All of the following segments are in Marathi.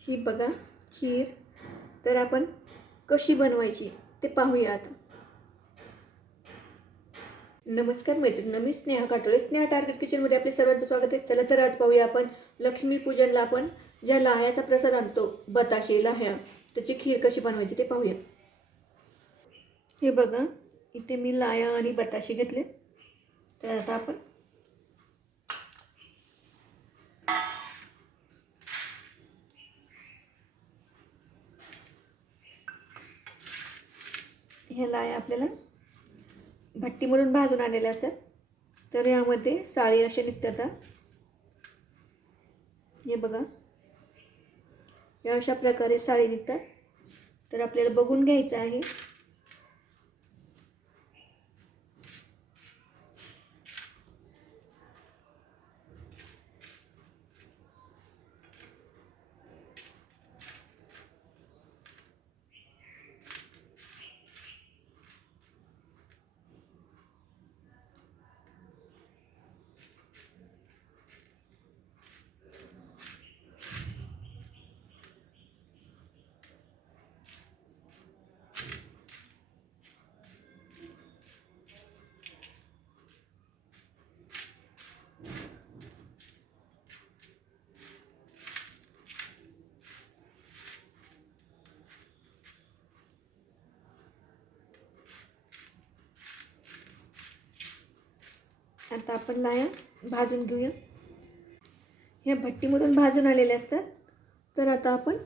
ही बघा खीर. तर आपण कशी बनवायची ते पाहूया आता. नमस्कार मैत्रिणी मी स्नेहा काटोळे. स्नेहा टार्गेट किचनमध्ये आपले सर्वांचं स्वागत आहे. चला तर आज पाहूया आपण लक्ष्मीपूजनला आपण ज्या लाह्याचा प्रसाद आणतो बताशे लाह्या. त्याची खीर कशी बनवायची ते पाहूया. हे बघा इथे मी लाया आणि बताशे घेतले. तर आता आपण ह्याला आहे आपल्याला भट्टीमधून भाजून आलेल्या असतात तर यामध्ये साळी असे निघतात हे बघा. या अशा प्रकारे साळी निघतात. तर आपल्याला बघून घ्यायचं आहे. आता आपण लाया भाजून घेऊया. ह्या भट्टीमधून भाजून आलेले असतात. तर आता आपण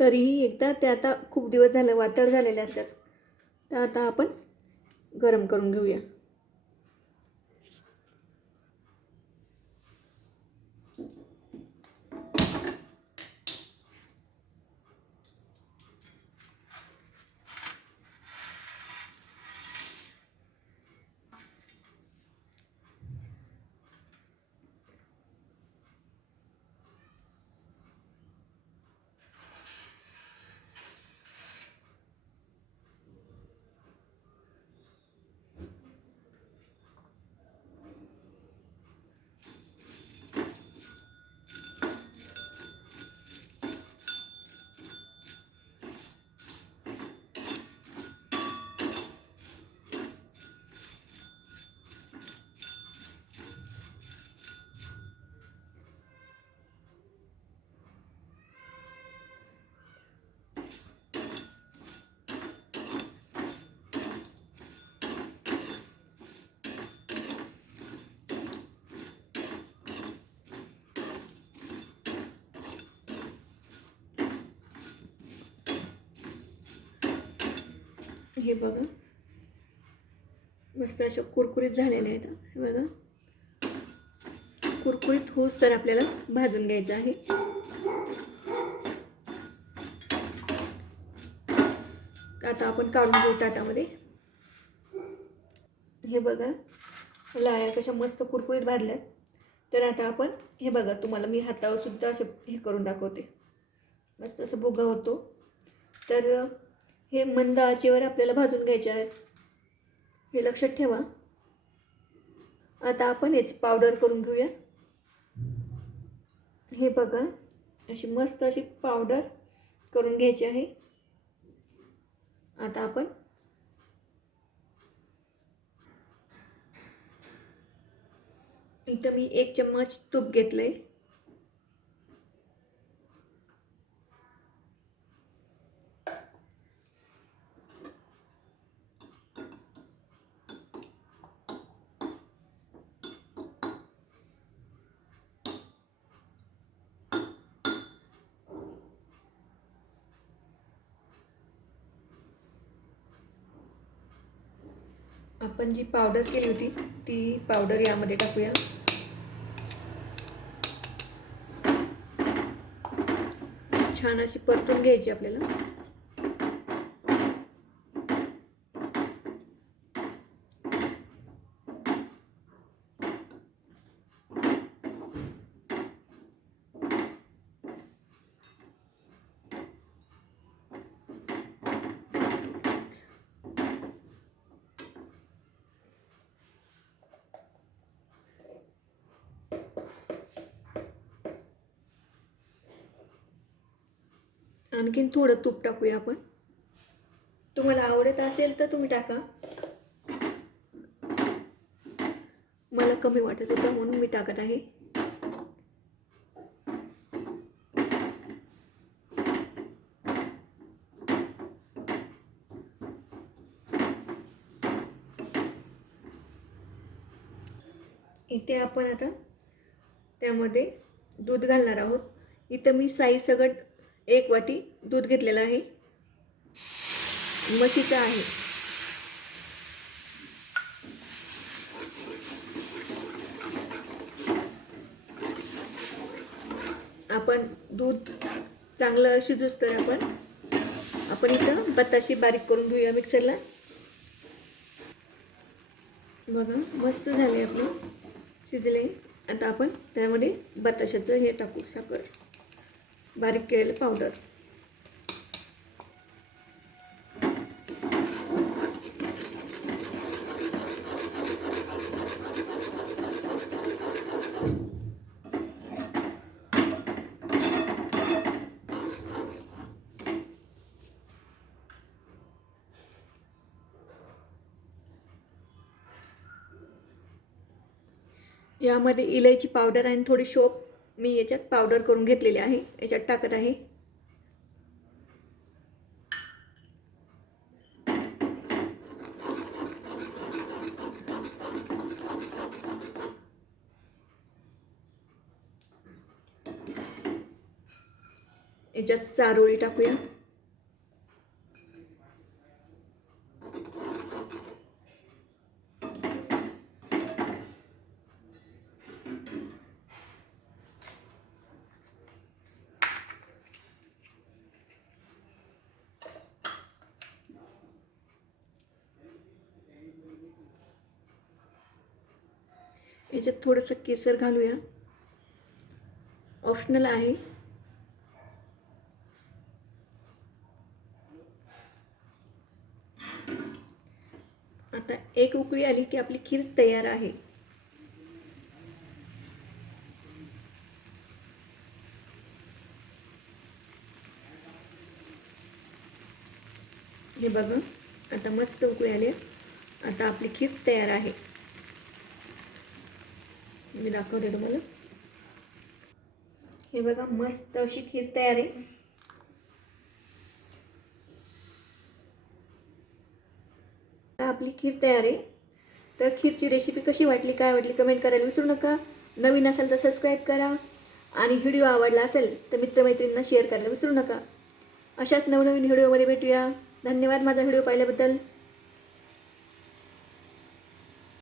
तरीही एकदा ते आता खूप दिवस झालं वातड झालेले असतात. तर आता आपण गरम करून घेऊया. हे बघा. मस्त अशा कुरकुरीत झालेल्या आहेत. हे बघा. कुरकुरीत होस तर आपल्याला भाजून घ्यायचं आहे. आता आपण काढून घेऊ ताटामध्ये. हे बघा. लाया कशा मस्त कुरकुरीत भाजल्यात. तर आता आपण हे बघा तुम्हाला मी हातावर सुद्धा असे हे करून दाखवते. मस्त असं भुगा होतो. तर हे मंद आचेवर आपल्याला भाजून घ्यायचे आहेत हे लक्षात ठेवा. आता आपण याची पावडर करून घेऊया. हे बघा अशी मस्त अशी पावडर करून घ्यायची आहे. आता आपण इथं मी एक चम्मच तूप घेतलं आहे आपण जी पावडर केली होती ती पावडर यामध्ये टाकूया. छान अशी परतून घ्यायची आपल्याला. आणखीन थोडं तूप टाकूया आपण. तुम्हाला आवडत असेल तर तुम्ही टाका. मला कमी वाटत होतं म्हणून मी टाकत आहे. इथे आपण आता त्यामध्ये दूध घालणार आहोत. इथं मी साई सगट एक वाटी दूध घेतलेलं आहे. म्हशीचं आहे. आपण दूध चांगलं शिजूच तर आपण आपण इथं बत्ताशी बारीक करून घेऊया मिक्सरला. बघा मस्त झाले आपलं शिजले आता आपण त्यामध्ये बताशाचं हे टाकू साखर. बारीक केलेलं पावडर यामध्ये इलायची पावडर आणि थोडी शोप मी याच्यात पावडर करून घेतलेली आहे. याच्यात टाकत आहे. याच्यात चारोळी टाकूया. याच्यात थोडंसं केसर घालूया. ऑप्शनल आहे. आता एक उकळी आली की आपली खीर तयार आहे. हे बघा आता मस्त उकळी आली. आता आपली खीर तयार आहे. मी दाखवते तुम्हाला. हे बघा मस्त अशी खीर तयार आहे. आपली खीर तयार आहे. तर खीरची रेसिपी कशी वाटली काय वाटली कमेंट करायला विसरू नका. नवीन असेल तर सबस्क्राईब करा. आणि व्हिडिओ आवडला असेल तर मित्रमैत्रिणींना शेअर करायला विसरू नका. अशाच नवनवीन व्हिडिओमध्ये भेटूया. धन्यवाद माझा व्हिडिओ पाहिल्याबद्दल.